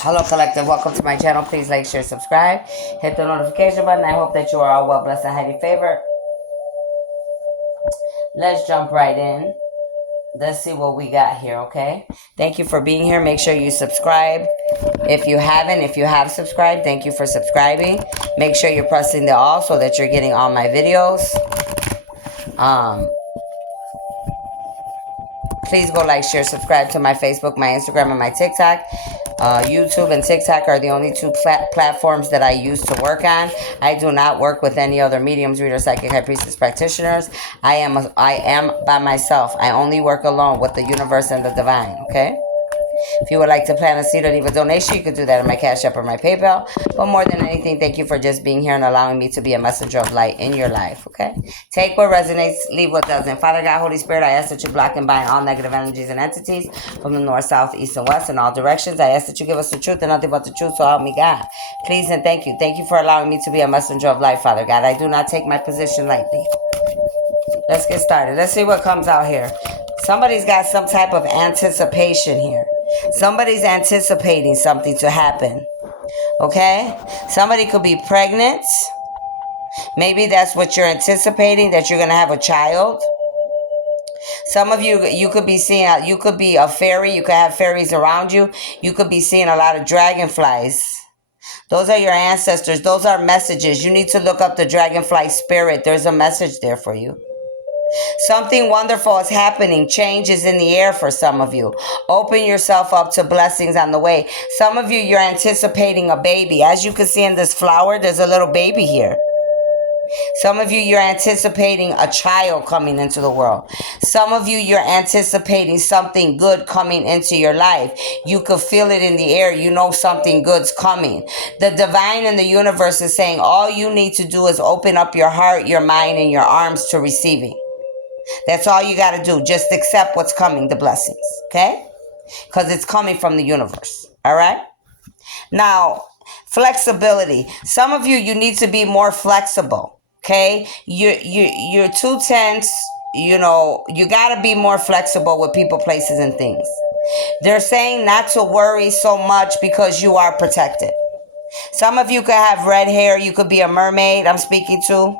Hello, collective. Welcome to my channel. Please like, share, subscribe. Hit the notification button. I hope that you are all well, blessed, and highly favored. Let's jump right in. Let's see what we got here, okay? Thank you for being here. Make sure you subscribe. If you haven't, if you have subscribed, thank you for subscribing. Make sure you're pressing the all so that you're getting all my videos. Please go like, share, subscribe to my Facebook, my Instagram, and my TikTok. YouTube and TikTok are the only two platforms that I use to work on. I do not work with any other mediums, readers, psychic, high priestess practitioners. I am by myself. I only work alone with the universe and the divine, okay? If you would like to plant a seed or leave a donation, you can do that on my Cash App or my PayPal. But more than anything, thank you for just being here and allowing me to be a messenger of light in your life, okay? Take what resonates, leave what doesn't. Father God, Holy Spirit, I ask that you block and bind all negative energies and entities from the north, south, east, and west in all directions. I ask that you give us the truth and nothing but the truth, so help me God. Please and thank you. Thank you for allowing me to be a messenger of light, Father God. I do not take my position lightly. Let's get started. Let's see what comes out here. Somebody's got some type of anticipation here. Somebody's anticipating something to happen. Okay? Somebody could be pregnant. Maybe that's what you're anticipating, that you're going to have a child. Some of you could be seeing, you could be a fairy. You could have fairies around you. You could be seeing a lot of dragonflies. Those are your ancestors. Those are messages. You need to look up the dragonfly spirit. There's a message there for you. Something wonderful is happening. Change is in the air for some of you. Open yourself up to blessings on the way. Some of you, you're anticipating a baby. As you can see in this flower, there's a little baby here. Some of you, you're anticipating a child coming into the world. Some of you, you're anticipating something good coming into your life. You could feel it in the air. You know something good's coming. The divine and the universe is saying all you need to do is open up your heart, your mind, and your arms to receiving. That's all you got to do. Just accept what's coming, the blessings, okay? Because it's coming from the universe, all right? Now, flexibility. Some of you need to be more flexible, okay? You're too tense. You know, you got to be more flexible with people, places, and things. They're saying not to worry so much because you are protected. Some of you could have red hair. You could be a mermaid I'm speaking to.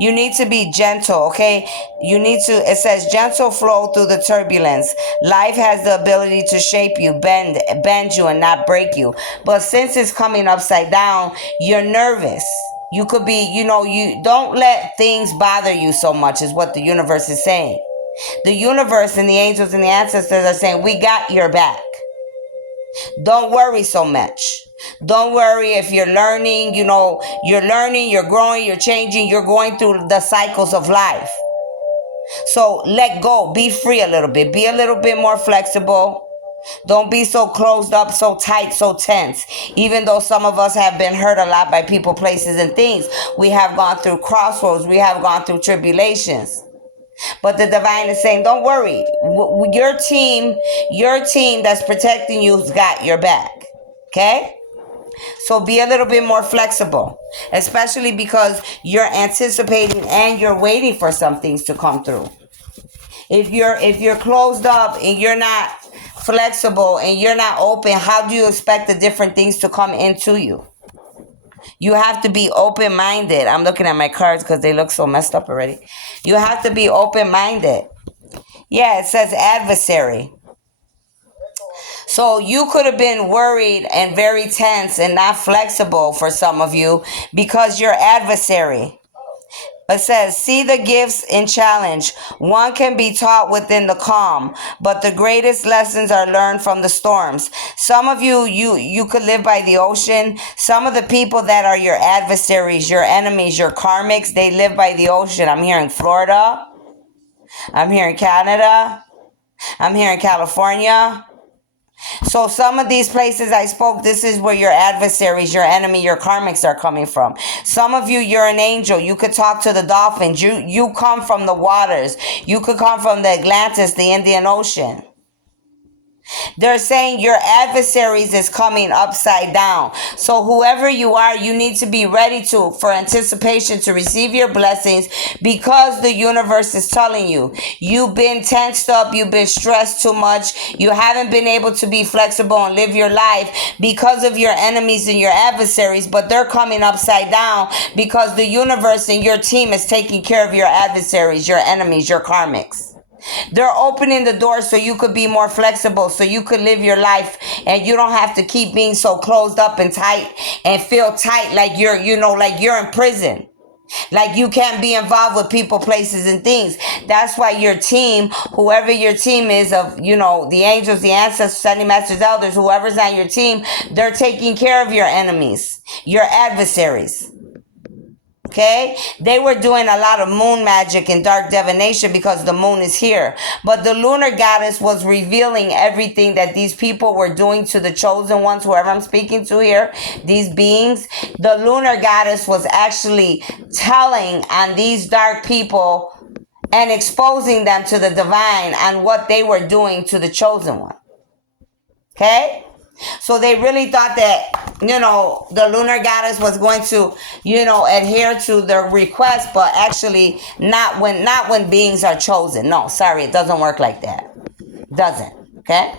You need to be gentle, okay? You need to, it says gentle flow through the turbulence. Life has the ability to shape you, bend you, and not break you. But since it's coming upside down, you're nervous. You could be, you don't let things bother you so much is what the universe is saying. The universe and the angels and the ancestors are saying, we got your back. Don't worry so much. Don't worry if you're learning, you're learning, you're growing, you're changing, you're going through the cycles of life. So let go, be free a little bit, be a little bit more flexible. Don't be so closed up, so tight, so tense. Even though some of us have been hurt a lot by people, places, and things, we have gone through crossroads, we have gone through tribulations. But the divine is saying, don't worry. Your team that's protecting you's got your back. Okay? So be a little bit more flexible, especially because you're anticipating and you're waiting for some things to come through. If you're closed up and you're not flexible and you're not open, how do you expect the different things to come into you? You have to be open-minded. I'm looking at my cards because they look so messed up already. You have to be open-minded. Yeah, it says adversary. So you could have been worried and very tense and not flexible for some of you because you're adversary. It says, see the gifts in challenge. One can be taught within the calm, but the greatest lessons are learned from the storms. Some of you could live by the ocean. Some of the people that are your adversaries, your enemies, your karmics, they live by the ocean. I'm here in Florida. I'm here in Canada. I'm here in California. So some of these places I spoke, this is where your adversaries, your enemy, your karmics are coming from. Some of you, you're an angel. You could talk to the dolphins. You come from the waters. You could come from the Atlantis, the Indian Ocean. They're saying your adversaries is coming upside down. So whoever you are, you need to be ready for anticipation to receive your blessings, because the universe is telling you you've been tensed up, you've been stressed too much, you haven't been able to be flexible and live your life because of your enemies and your adversaries, but they're coming upside down because the universe and your team is taking care of your adversaries, your enemies, your karmics. They're opening the door so you could be more flexible, so you could live your life and you don't have to keep being so closed up and tight and feel tight like like you're in prison. Like you can't be involved with people, places, and things. That's why your team, whoever your team is of, the angels, the ancestors, Sunday Masters, elders, whoever's on your team, they're taking care of your enemies, your adversaries. Okay, they were doing a lot of moon magic and dark divination because the moon is here, but the lunar goddess was revealing everything that these people were doing to the chosen ones, whoever I'm speaking to here, these beings. The lunar goddess was actually telling on these dark people and exposing them to the divine on what they were doing to the chosen one. Okay, so they really thought that, the lunar goddess was going to, adhere to their request, but actually not when beings are chosen. No, sorry, it doesn't work like that. Doesn't. Okay?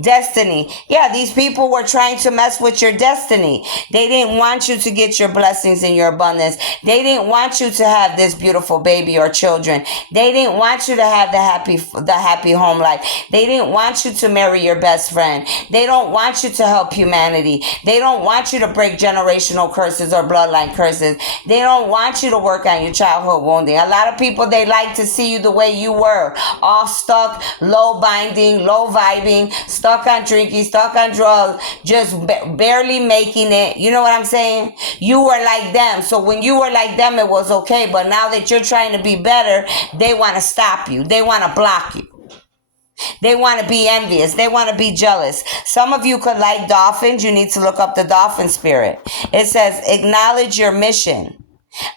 Destiny. Yeah, these people were trying to mess with your destiny. They didn't want you to get your blessings and your abundance. They didn't want you to have this beautiful baby or children. They didn't want you to have the happy home life. They didn't want you to marry your best friend. They don't want you to help humanity. They don't want you to break generational curses or bloodline curses. They don't want you to work on your childhood wounding. A lot of people, they like to see you the way you were, all stuck, low binding, low vibing, stuck on drinking, stuck on drugs, just barely making it. You know what I'm saying? You were like them. So when you were like them, it was okay. But now that you're trying to be better, they want to stop you. They want to block you. They want to be envious. They want to be jealous. Some of you could like dolphins. You need to look up the dolphin spirit. It says, acknowledge your mission.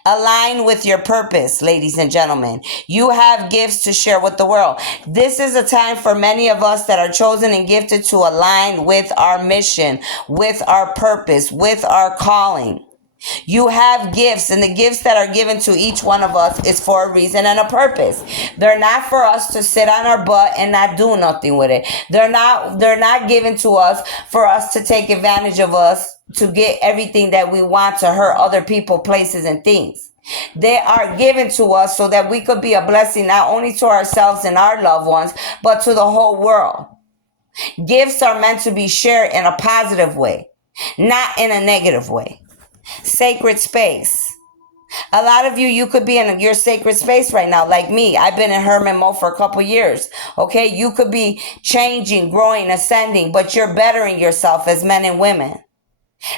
Align with your purpose, ladies and gentlemen. You have gifts to share with the world. This is a time for many of us that are chosen and gifted to align with our mission, with our purpose, with our calling. You have gifts, and the gifts that are given to each one of us is for a reason and a purpose. They're not for us to sit on our butt and not do nothing with it. They're not given to us for us to take advantage of us, to get everything that we want, to hurt other people, places, and things. They are given to us so that we could be a blessing not only to ourselves and our loved ones, but to the whole world. Gifts are meant to be shared in a positive way, not in a negative way. Sacred space. A lot of you could be in your sacred space right now, like me. I've been in hermit mode for a couple years. Okay, you could be changing, growing, ascending, but you're bettering yourself as men and women.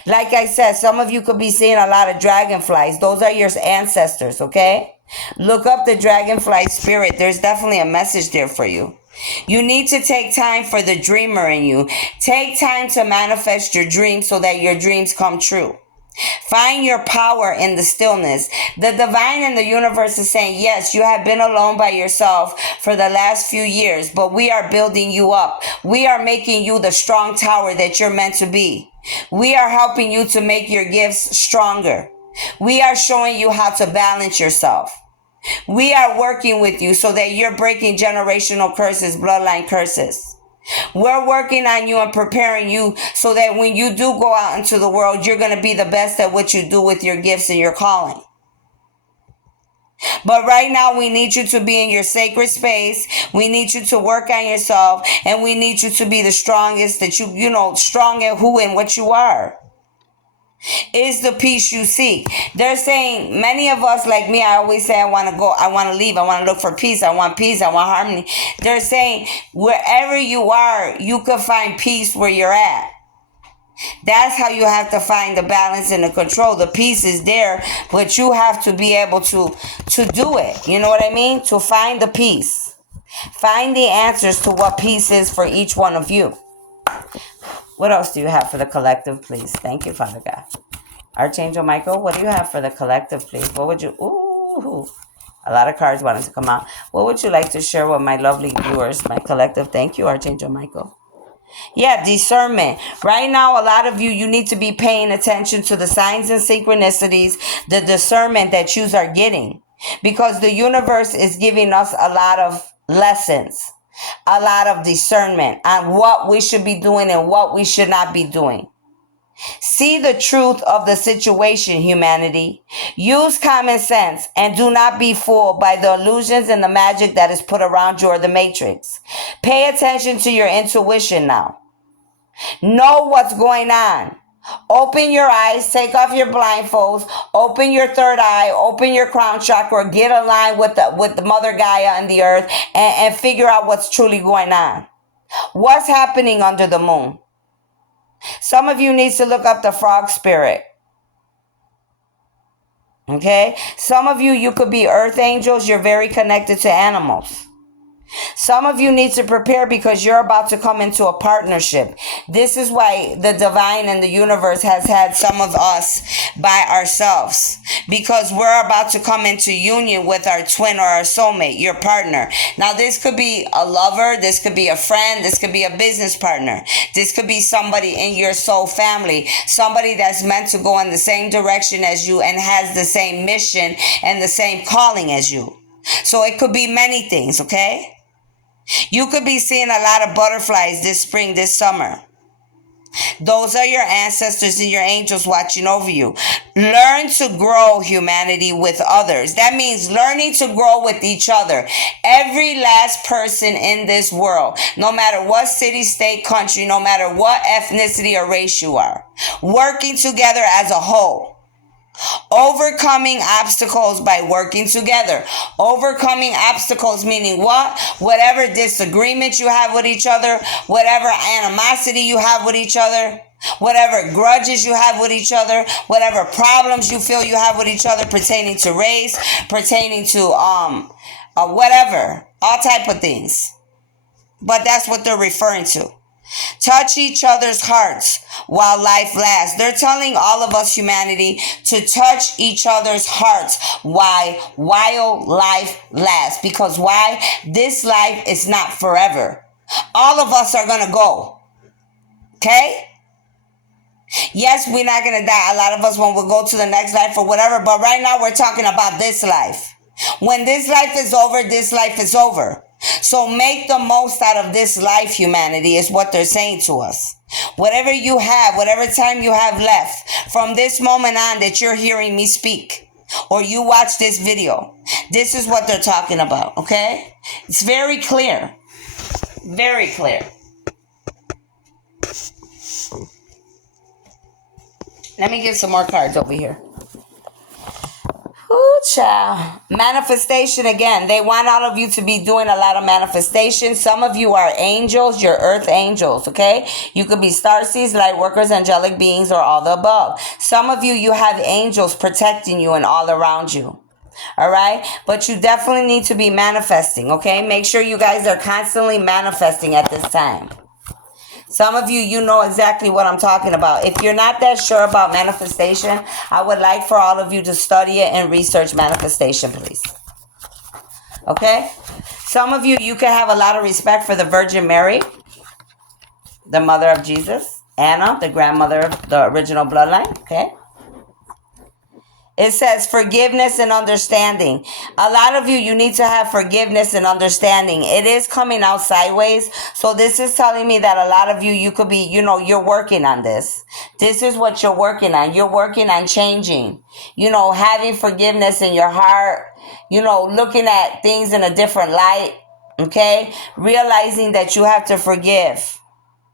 Like I said, some of you could be seeing a lot of dragonflies. Those are your ancestors, okay? Look up the dragonfly spirit. There's definitely a message there for you. You need to take time for the dreamer in you. Take time to manifest your dreams so that your dreams come true. Find your power in the stillness. The divine in the universe is saying, yes, you have been alone by yourself for the last few years, but we are building you up. We are making you the strong tower that you're meant to be. We are helping you to make your gifts stronger. We are showing you how to balance yourself. We are working with you so that you're breaking generational curses, bloodline curses. We're working on you and preparing you so that when you do go out into the world, you're going to be the best at what you do with your gifts and your calling. But right now, we need you to be in your sacred space. We need you to work on yourself, and we need you to be the strongest that strong at who and what you are. Is the peace you seek. They're saying, many of us, like me, I always say, I want to leave, I want to look for peace, I want harmony. They're saying, wherever you are, you can find peace where you're at. That's how you have to find the balance and the control. The peace is there, but you have to be able to do it. You know what I mean? To find the peace. Find the answers to what peace is for each one of you. What else do you have for the collective, please? Thank you, Father God. Archangel Michael, what do you have for the collective, please? What would you... Ooh, a lot of cards wanted to come out. What would you like to share with my lovely viewers, my collective? Thank you, Archangel Michael. Yeah, discernment. Right now, a lot of you need to be paying attention to the signs and synchronicities, the discernment that you are getting. Because the universe is giving us a lot of lessons, a lot of discernment on what we should be doing and what we should not be doing. See the truth of the situation, humanity. Use common sense and do not be fooled by the illusions and the magic that is put around you or the matrix. Pay attention to your intuition now. Know what's going on. Open your eyes, take off your blindfolds, open your third eye, open your crown chakra, get aligned with the Mother Gaia and the earth, and figure out what's truly going on. What's happening under the moon? Some of you need to look up the frog spirit. Okay? Some of you could be earth angels. You're very connected to animals. Some of you need to prepare because you're about to come into a partnership. This is why the divine and the universe has had some of us by ourselves, because we're about to come into union with our twin or our soulmate, your partner. Now, this could be a lover, this could be a friend, this could be a business partner. This could be somebody in your soul family, somebody that's meant to go in the same direction as you and has the same mission and the same calling as you. So it could be many things, okay? You could be seeing a lot of butterflies this spring, this summer. Those are your ancestors and your angels watching over you. Learn to grow, humanity, with others. That means learning to grow with each other. Every last person in this world, no matter what city, state, country, no matter what ethnicity or race you are, working together as a whole. Overcoming obstacles by working together. Overcoming obstacles meaning what? Whatever disagreement you have with each other, whatever animosity you have with each other, whatever grudges you have with each other, whatever problems you feel you have with each other pertaining to race, pertaining to whatever, all type of things. But that's what they're referring to. Touch each other's hearts while life lasts. They're telling all of us, humanity, to touch each other's hearts while life lasts. Because why? This life is not forever. All of us are going to go. Okay? Yes, we're not going to die. A lot of us when we'll go to the next life or whatever. But right now we're talking about this life. When this life is over, this life is over. So make the most out of this life, humanity, is what they're saying to us. Whatever you have, whatever time you have left, from this moment on that you're hearing me speak, or you watch this video, this is what they're talking about, okay? It's very clear. Very clear. Let me get some more cards over here. Ooh, child. Manifestation again. They want all of you to be doing a lot of manifestation. Some of you are angels. You're earth angels, okay? You could be starseeds, light workers, angelic beings, or all the above. Some of you have angels protecting you and all around you. All right? But you definitely need to be manifesting, okay? Make sure you guys are constantly manifesting at this time. Some of you know exactly what I'm talking about. If you're not that sure about manifestation, I would like for all of you to study it and research manifestation, please. Okay? Some of you can have a lot of respect for the Virgin Mary, the mother of Jesus. Anna, the grandmother of the original bloodline. Okay? It says forgiveness and understanding. A lot of you need to have forgiveness and understanding. It is coming out sideways. So this is telling me that a lot of you could be, you're working on this. This is what you're working on. You're working on changing, having forgiveness in your heart, looking at things in a different light. Okay. Realizing that you have to forgive.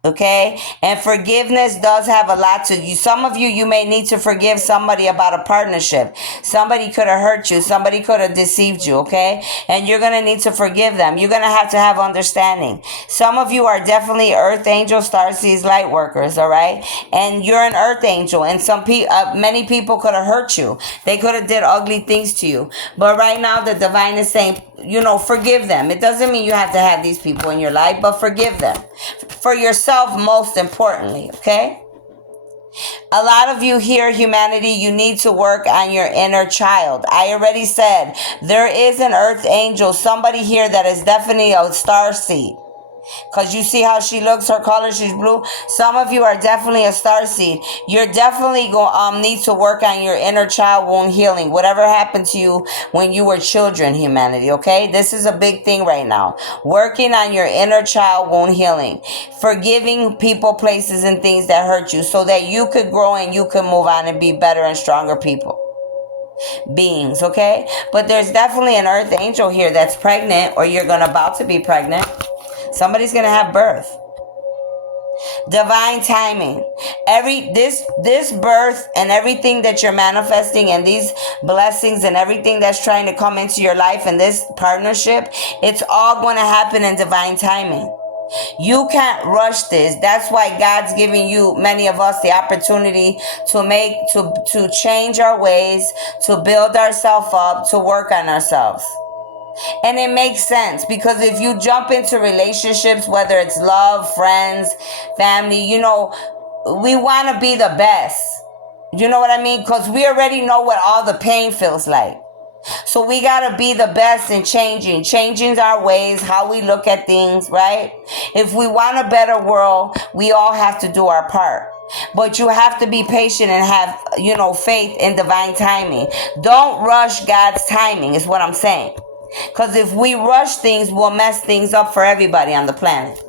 Okay, and forgiveness does have a lot to you. Some of you may need to forgive somebody about a partnership. Somebody could have hurt you. Somebody could have deceived you. Okay, and you're going to need to forgive them. You're going to have understanding. Some of you are definitely earth angels, starseeds, light workers. All right, and you're an earth angel, and many people could have hurt you. They could have did ugly things to you. But right now, the divine is saying, forgive them. It doesn't mean you have to have these people in your life, but forgive them. For yourself, most importantly, okay? A lot of you here, humanity, you need to work on your inner child. I already said there is an earth angel, somebody here that is definitely a starseed. Because you see how she looks, her color, she's blue. Some of you are definitely a star seed. You're definitely going need to work on your inner child wound healing. Whatever happened to you when you were children, humanity, okay? This is a big thing right now. Working on your inner child wound healing. Forgiving people, places, and things that hurt you so that you could grow and you could move on and be better and stronger people. Beings, okay? But there's definitely an earth angel here that's pregnant, or you're about to be pregnant. Somebody's gonna have birth. Divine timing. This birth and everything that you're manifesting and these blessings and everything that's trying to come into your life and this partnership, it's all going to happen in divine timing. You can't rush this. That's why God's giving you, many of us, the opportunity to change our ways, to build ourselves up, to work on ourselves. And it makes sense, because if you jump into relationships, whether it's love, friends, family, we want to be the best. You know what I mean? Because we already know what all the pain feels like. So we got to be the best in changing our ways, how we look at things, right? If we want a better world, we all have to do our part. But you have to be patient and have, faith in divine timing. Don't rush God's timing, is what I'm saying. Because if we rush things, we'll mess things up for everybody on the planet.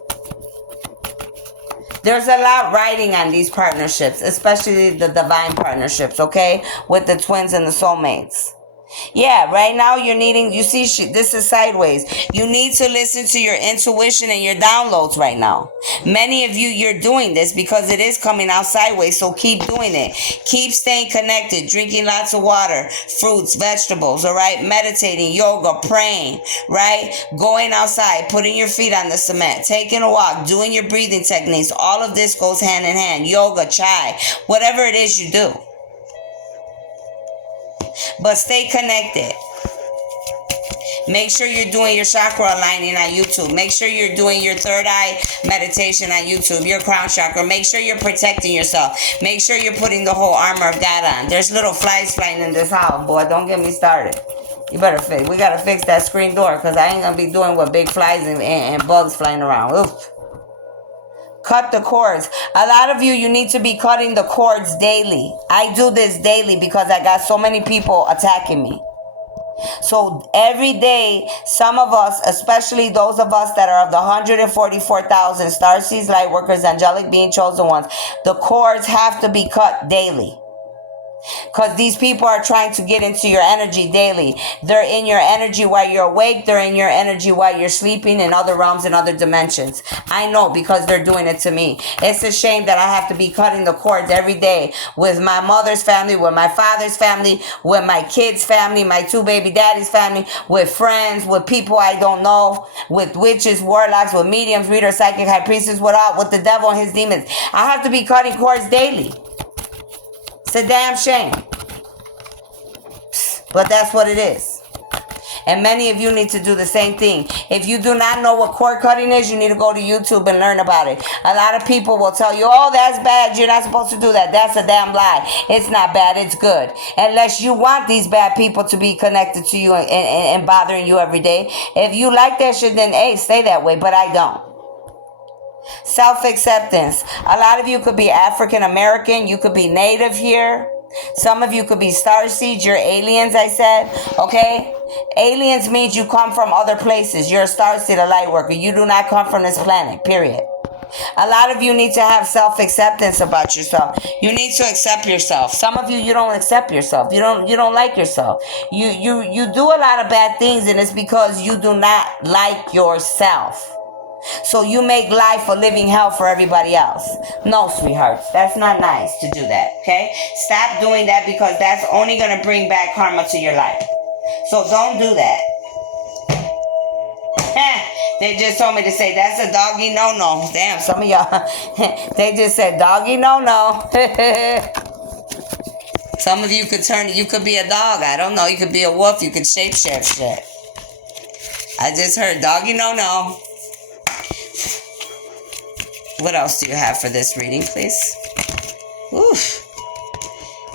There's a lot riding on these partnerships, especially the divine partnerships, okay? With the twins and the soulmates. Yeah, right now you see, this is sideways. You need to listen to your intuition and your downloads right now. Many of you, you're doing this because it is coming out sideways, so keep doing it. Keep staying connected, drinking lots of water, fruits, vegetables, all right? Meditating, yoga, praying, right? Going outside, putting your feet on the cement, taking a walk, doing your breathing techniques. All of this goes hand in hand. Yoga, chai, whatever it is you do. But stay connected. Make sure you're doing your chakra aligning on YouTube. Make sure you're doing your third eye meditation on YouTube, your crown chakra. Make sure you're protecting yourself. Make sure you're putting the whole armor of God on. There's little flies flying in this house, boy. Don't get me started. You better fix. We got to fix that screen door, because I ain't going to be doing with big flies and bugs flying around. Oof. Cut the cords. A lot of you need to be cutting the cords daily. I do this daily because I got so many people attacking me. So every day, some of us, especially those of us that are of the 144,000 starseeds, light workers, angelic being chosen ones, the cords have to be cut daily. Because these people are trying to get into your energy daily. They're in your energy while you're awake. They're in your energy while you're sleeping, in other realms and other dimensions. I know, because they're doing it to me. It's a shame that I have to be cutting the cords every day with my mother's family, with my father's family, with my kids' family, my two baby daddies' family, with friends, with people I don't know, with witches, warlocks, with mediums, readers, psychic, high priestess, with the devil and his demons. I have to be cutting cords daily. It's a damn shame. But that's what it is. And many of you need to do the same thing. If you do not know what cord cutting is, you need to go to YouTube and learn about it. A lot of people will tell you, oh, that's bad. You're not supposed to do that. That's a damn lie. It's not bad. It's good. Unless you want these bad people to be connected to you and bothering you every day. If you like that shit, then, hey, stay that way. But I don't. Self-acceptance. A lot of you could be African American. You could be native here. Some of you could be starseeds. You're aliens, I said. Okay? Aliens means you come from other places. You're a starseed, a light worker. You do not come from this planet, period. A lot of you need to have self-acceptance about yourself. You need to accept yourself. Some of you don't accept yourself. You don't like yourself. You do a lot of bad things, and it's because you do not like yourself. So you make life a living hell for everybody else. No, sweethearts, that's not nice to do that, okay? Stop doing that, because that's only going to bring back karma to your life. So don't do that. They just told me to say that's a doggy no-no. Damn, some of y'all, they just said doggy no-no. Some of you you could be a dog. I don't know. You could be a wolf. You could shapeshift shit. I just heard doggy no-no. What else do you have for this reading, please? Oof.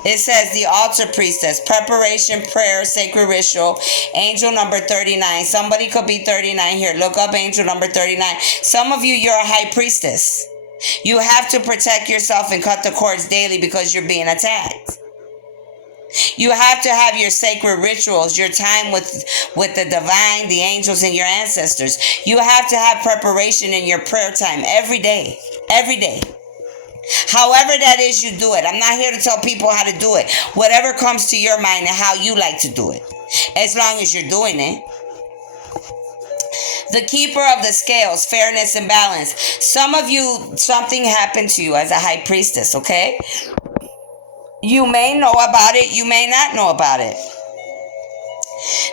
It says the altar priestess, preparation, prayer, sacred ritual, angel number 39. Somebody could be 39 here. Look up angel number 39. Some of you, you're a high priestess. You have to protect yourself and cut the cords daily because you're being attacked. You have to have your sacred rituals, your time with the divine, the angels, and your ancestors. You have to have preparation in your prayer time every day. Every day. However that is, you do it. I'm not here to tell people how to do it. Whatever comes to your mind and how you like to do it. As long as you're doing it. The keeper of the scales, fairness and balance. Some of you, something happened to you as a high priestess, okay? You may know about it. You may not know about it.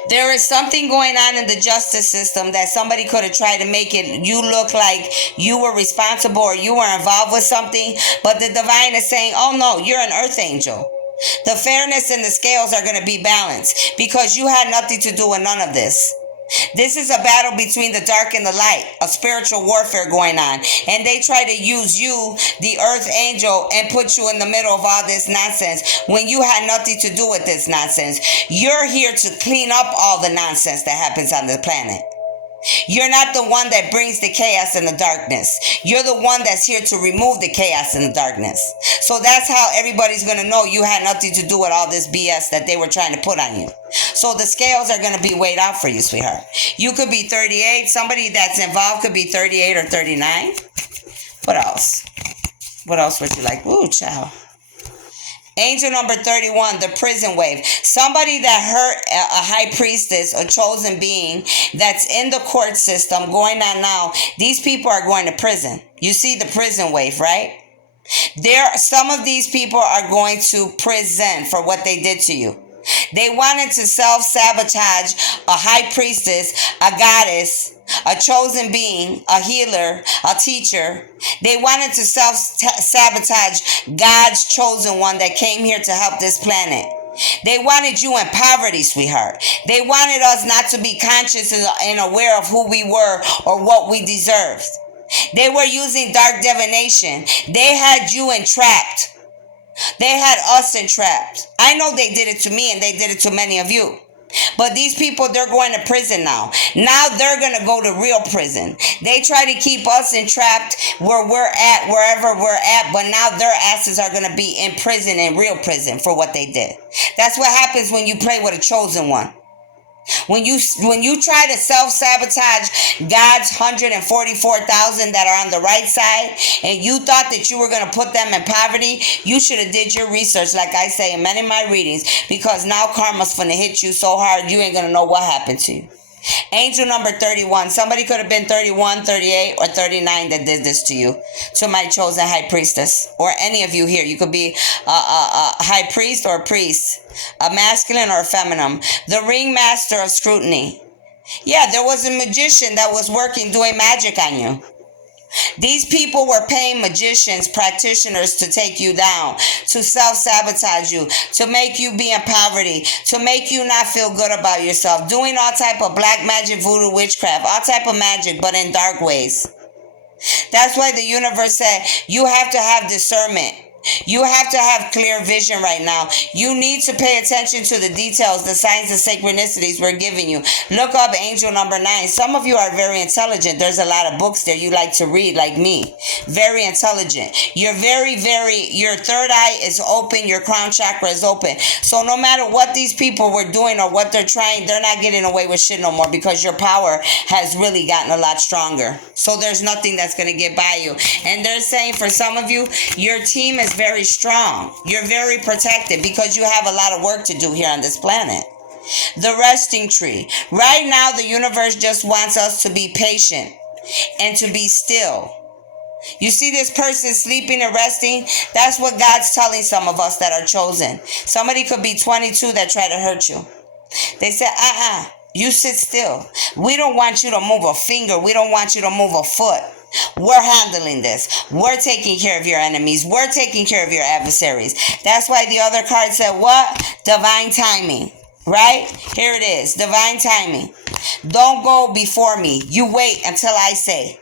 There is something going on in the justice system that somebody could have tried to make it you look like you were responsible or you were involved with something, but the divine is saying, oh no, you're an earth angel. The fairness and the scales are going to be balanced because you had nothing to do with none of this. This is a battle between the dark and the light, a spiritual warfare going on. And they try to use you, the earth angel, and put you in the middle of all this nonsense when you had nothing to do with this nonsense. You're here to clean up all the nonsense that happens on the planet. You're not the one that brings the chaos and the darkness. You're the one that's here to remove the chaos and the darkness. So that's how everybody's going to know you had nothing to do with all this BS that they were trying to put on you. So the scales are going to be weighed out for you, sweetheart. You could be 38. Somebody that's involved could be 38 or 39. What else? What else would you like? Ooh, child. Angel number 31, the prison wave. Somebody that hurt a high priestess, a chosen being that's in the court system going on now. These people are going to prison. You see the prison wave, right? Some of these people are going to prison for what they did to you. They wanted to self-sabotage a high priestess, a goddess, a chosen being, a healer, a teacher. They wanted to self-sabotage God's chosen one that came here to help this planet. They wanted you in poverty, sweetheart. They wanted us not to be conscious and aware of who we were or what we deserved. They were using dark divination. They had you entrapped. They had us entrapped. I know they did it to me and they did it to many of you. But these people, they're going to prison now. Now they're going to go to real prison. They try to keep us entrapped where we're at, wherever we're at, but now their asses are going to be in prison, in real prison for what they did. That's what happens when you play with a chosen one. When you try to self-sabotage God's 144,000 that are on the right side, and you thought that you were going to put them in poverty, you should have did your research, like I say in many of my readings, because now karma's going to hit you so hard you ain't going to know what happened to you. Angel number 31. Somebody could have been 31, 38, or 39 that did this to you. To my chosen high priestess. Or any of you here. You could be a high priest or a priest. A masculine or a feminine. The ringmaster of scrutiny. Yeah, there was a magician that was working doing magic on you. These people were paying magicians, practitioners to take you down, to self-sabotage you, to make you be in poverty, to make you not feel good about yourself, doing all type of black magic, voodoo, witchcraft, all type of magic, but in dark ways. That's why the universe said you have to have discernment. You have to have clear vision right now. You need to pay attention to the details, the signs and synchronicities we're giving you. Look up angel number 9. Some of you are very intelligent. There's a lot of books there you like to read, like me. Very intelligent. You're your third eye is open. Your crown chakra is open. So no matter what these people were doing or what they're trying, they're not getting away with shit no more because your power has really gotten a lot stronger. So there's nothing that's going to get by you. And they're saying for some of you, your team is very strong. You're very protected because you have a lot of work to do here on this planet. The resting tree. Right now, the universe just wants us to be patient and to be still. You see this person sleeping and resting? That's what God's telling some of us that are chosen. Somebody could be 22 that try to hurt you. They say, you sit still. We don't want you to move a finger. We don't want you to move a foot. We're handling this. We're taking care of your enemies. We're taking care of your adversaries. That's why the other card said what? Divine timing. Right? Here it is. Divine timing. Don't go before me. You wait until I say.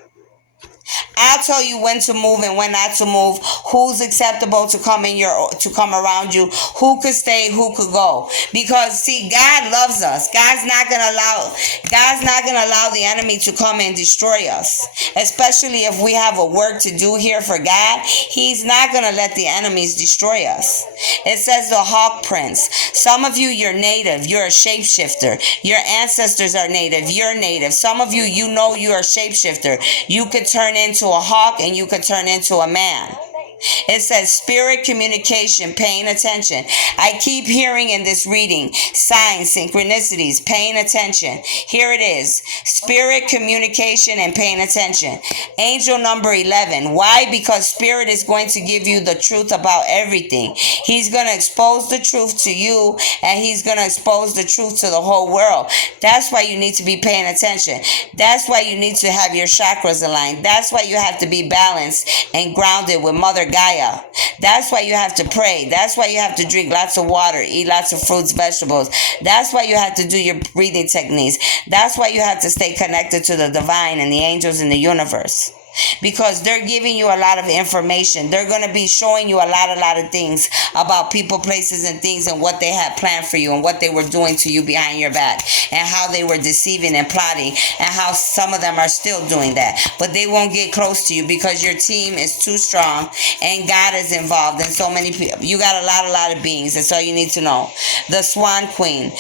I'll tell you when to move and when not to move, who's acceptable to come around you, who could stay, who could go. Because see, God loves us. God's not gonna allow the enemy to come and destroy us. Especially if we have a work to do here for God. He's not gonna let the enemies destroy us. It says the Hawk Prince. Some of you, you're native, you're a shapeshifter. Your ancestors are native, you're native. Some of you, you know you're a shapeshifter. You could turn into a hawk and you could turn into a man. It says spirit communication, paying attention. I keep hearing in this reading signs, synchronicities, paying attention. Here it is. Spirit communication and paying attention. Angel number 11. Why? Because spirit is going to give you the truth about everything. He's going to expose the truth to you and he's going to expose the truth to the whole world. That's why you need to be paying attention. That's why you need to have your chakras aligned. That's why you have to be balanced and grounded with Mother Gaia. That's why you have to pray. That's why you have to drink lots of water, eat lots of fruits, vegetables. That's why you have to do your breathing techniques. That's why you have to stay connected to the divine and the angels in the universe. Because they're giving you a lot of information. They're going to be showing you a lot of things about people, places, and things and what they had planned for you and what they were doing to you behind your back and how they were deceiving and plotting and how some of them are still doing that. But they won't get close to you because your team is too strong and God is involved and so many people. You got a lot of beings. That's all you need to know. The Swan Queen.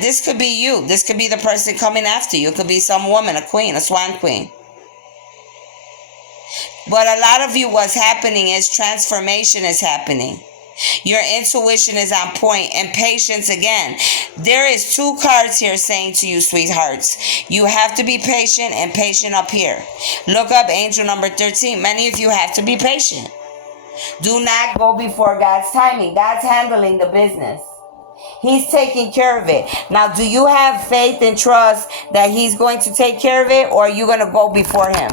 This could be you. This could be the person coming after you. It could be some woman, a queen, a Swan Queen. But a lot of you, what's happening is transformation is happening. Your intuition is on point and patience again. There is 2 cards here saying to you, sweethearts, you have to be patient and patient up here. Look up angel number 13. Many of you have to be patient. Do not go before God's timing. God's handling the business. He's taking care of it. Now, do you have faith and trust that he's going to take care of it, or are you going to go before him?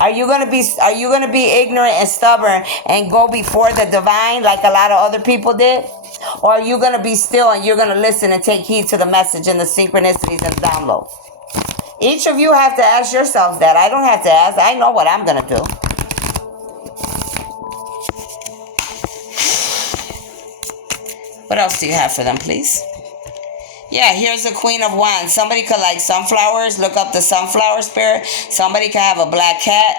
Are you gonna be ignorant and stubborn and go before the divine like a lot of other people did? Or are you gonna be still and you're gonna listen and take heed to the message and the synchronicities and downloads? Each of you have to ask yourselves that. I don't have to ask. I know what I'm gonna do. What else do you have for them, please? Yeah, here's the Queen of Wands. Somebody could like sunflowers. Look up the sunflower spirit. Somebody could have a black cat.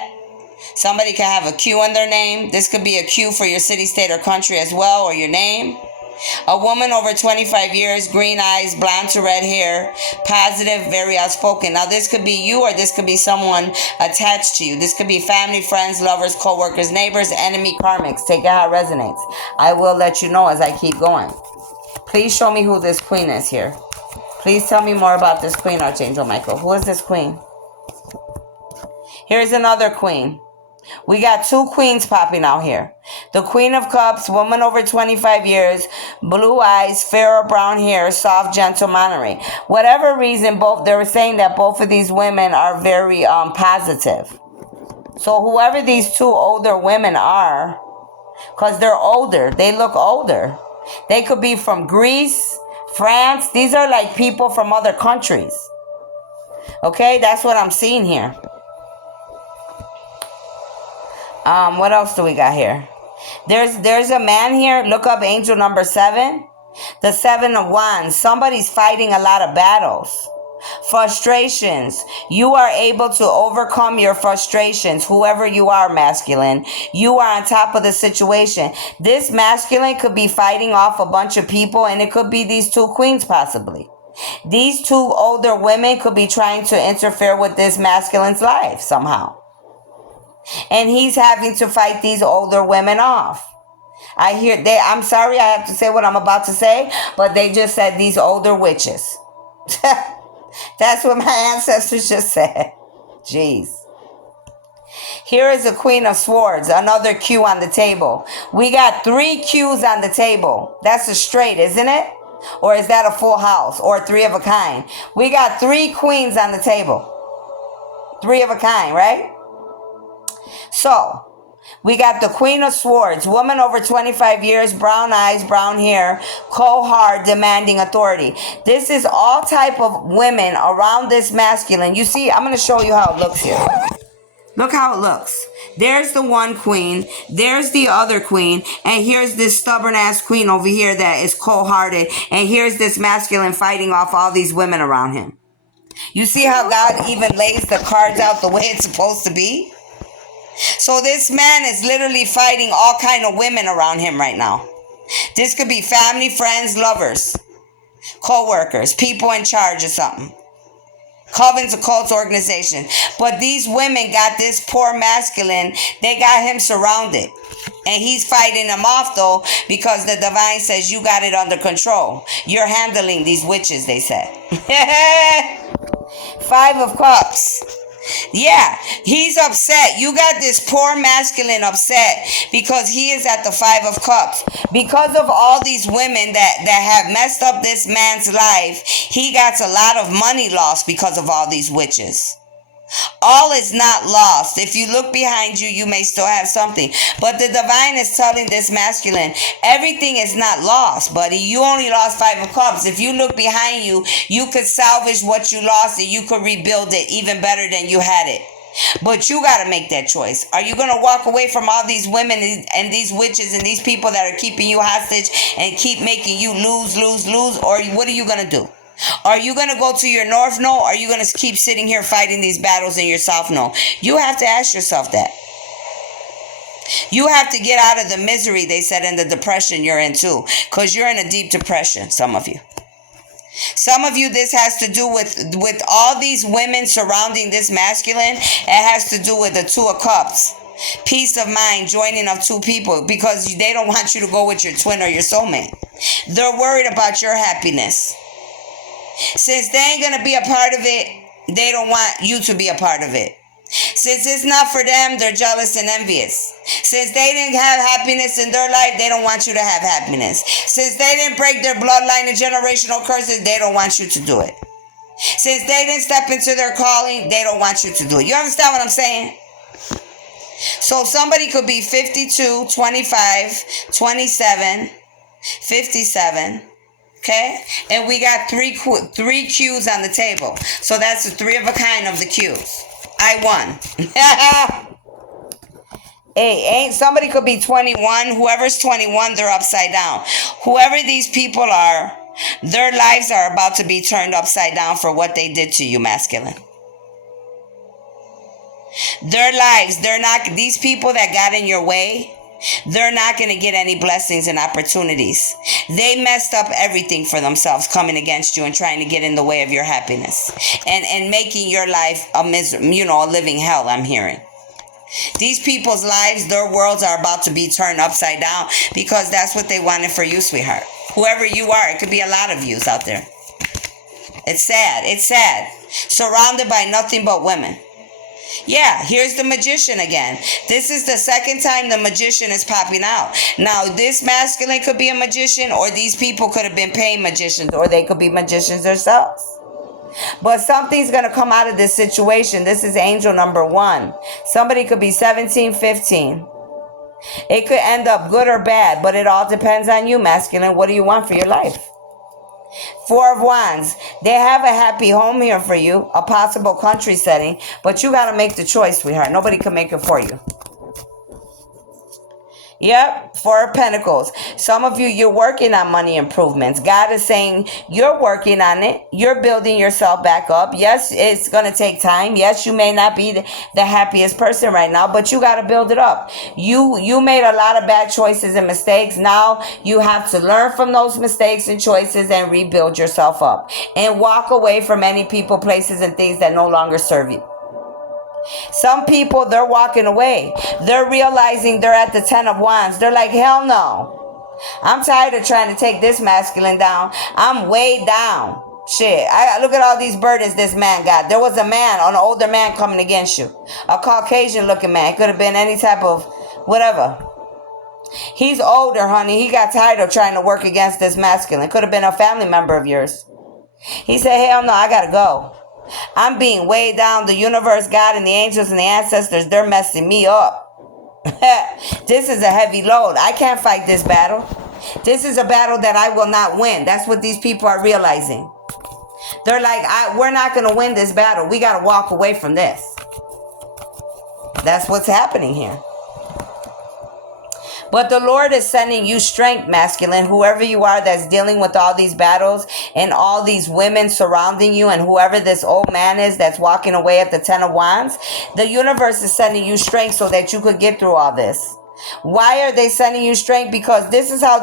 Somebody could have a Q in their name. This could be a Q for your city, state, or country as well, or your name. A woman over 25 years, green eyes, blonde to red hair, positive, very outspoken. Now, this could be you or this could be someone attached to you. This could be family, friends, lovers, co-workers, neighbors, enemy, karmics. Take it how it resonates. I will let you know as I keep going. Please show me who this queen is here. Please tell me more about this queen, Archangel Michael. Who is this queen? Here's another queen. We got 2 queens popping out here. The Queen of Cups, woman over 25 years, blue eyes, fair or brown hair, soft, gentle mannery. Whatever reason, they were saying that both of these women are very positive. So whoever these 2 older women are, because they're older, they look older. They could be from Greece, France. These are like people from other countries. Okay, that's what I'm seeing here. What else do we got here? There's a man here. Look up angel number 7. The 7 of Wands. Somebody's fighting a lot of battles. Frustrations. You are able to overcome your frustrations. Whoever you are, masculine, you are on top of the situation. This masculine could be fighting off a bunch of people, and it could be these 2 queens possibly. These 2 older women could be trying to interfere with this masculine's life somehow. And he's having to fight these older women off. I'm sorry I have to say what I'm about to say, but they just said these older witches. That's what my ancestors just said. Jeez. Here is the Queen of Swords, another Q on the table. We got 3 Qs on the table. That's a straight, isn't it? Or is that a full house? Or 3 of a kind? We got 3 queens on the table. 3 of a kind, right? So, we got the Queen of Swords, woman over 25 years, brown eyes, brown hair, cold hard, demanding authority. This is all type of women around this masculine. You see, I'm going to show you how it looks here. Look how it looks. There's the one queen. There's the other queen. And here's this stubborn ass queen over here that is cold-hearted. And here's this masculine fighting off all these women around him. You see how God even lays the cards out the way it's supposed to be? So this man is literally fighting all kind of women around him right now. This could be family, friends, lovers, co-workers, people in charge of something. Covens, a cult organization. But these women got this poor masculine, they got him surrounded. And he's fighting them off though, because the divine says you got it under control. You're handling these witches, they said. 5 of Cups. Yeah, he's upset. You got this poor masculine upset because he is at the 5 of Cups. Because of all these women that have messed up this man's life, he got a lot of money lost because of all these witches. All is not lost. If you look behind you, you may still have something. But the divine is telling this masculine, everything is not lost, buddy. You only lost 5 of Cups. If you look behind you, you could salvage what you lost and you could rebuild it even better than you had it. But you got to make that choice. Are you going to walk away from all these women and these witches and these people that are keeping you hostage and keep making you lose? Or what are you going to do? Are you going to go to your north node? Or are you going to keep sitting here fighting these battles in your south node? You have to ask yourself that. You have to get out of the misery, they said, in the depression you're in too. Because you're in a deep depression, some of you. Some of you, this has to do with all these women surrounding this masculine. It has to do with the 2 of Cups. Peace of mind, joining of 2 people. Because they don't want you to go with your twin or your soulmate. They're worried about your happiness. Since they ain't going to be a part of it, they don't want you to be a part of it. Since it's not for them, they're jealous and envious. Since they didn't have happiness in their life, they don't want you to have happiness. Since they didn't break their bloodline and generational curses, they don't want you to do it. Since they didn't step into their calling, they don't want you to do it. You understand what I'm saying? So somebody could be 52, 25, 27, 57. Okay, and we got three Qs on the table. So that's the 3 of a kind of the Qs. I won. Hey, somebody could be 21. Whoever's 21, they're upside down. Whoever these people are, their lives are about to be turned upside down for what they did to you, masculine. Their lives, these people that got in your way, they're not going to get any blessings and opportunities. They messed up everything for themselves, coming against you and trying to get in the way of your happiness and making your life a living hell, I'm hearing. These people's lives, their worlds are about to be turned upside down because that's what they wanted for you, sweetheart. Whoever you are, it could be a lot of yous out there. It's sad. It's sad. Surrounded by nothing but women. Yeah, here's the magician again. This is the second time the magician is popping out. Now, this masculine could be a magician, or these people could have been paying magicians, or they could be magicians themselves. But something's going to come out of this situation. This is angel number 1. Somebody could be 17, 15. It could end up good or bad, but it all depends on you, masculine. What do you want for your life? 4 of Wands. They have a happy home here for you, a possible country setting, but you got to make the choice, sweetheart. Nobody can make it for you. Yep, 4 of Pentacles. Some of you, you're working on money improvements. God is saying you're working on it. You're building yourself back up. Yes, it's going to take time. Yes, you may not be the happiest person right now, but you got to build it up. You made a lot of bad choices and mistakes. Now you have to learn from those mistakes and choices and rebuild yourself up. And walk away from any people, places, and things that no longer serve you. Some people, they're walking away. They're realizing they're at the 10 of Wands. They're like, hell no. I'm tired of trying to take this masculine down. I'm way down. Shit. Look at all these burdens this man got. There was a man, an older man coming against you. A Caucasian looking man. Could have been any type of whatever. He's older, honey. He got tired of trying to work against this masculine. Could have been a family member of yours. He said, hell no, I gotta go. I'm being weighed down. The universe, God, and the angels and the ancestors, they're messing me up. This is a heavy load. I can't fight this battle. This is a battle that I will not win. That's what these people are realizing. They're like, we're not going to win this battle. We got to walk away from this. That's what's happening here. But the Lord is sending you strength, masculine, whoever you are that's dealing with all these battles and all these women surrounding you, and whoever this old man is that's walking away at the 10 of Wands. The universe is sending you strength so that you could get through all this. Why are they sending you strength? Because this is how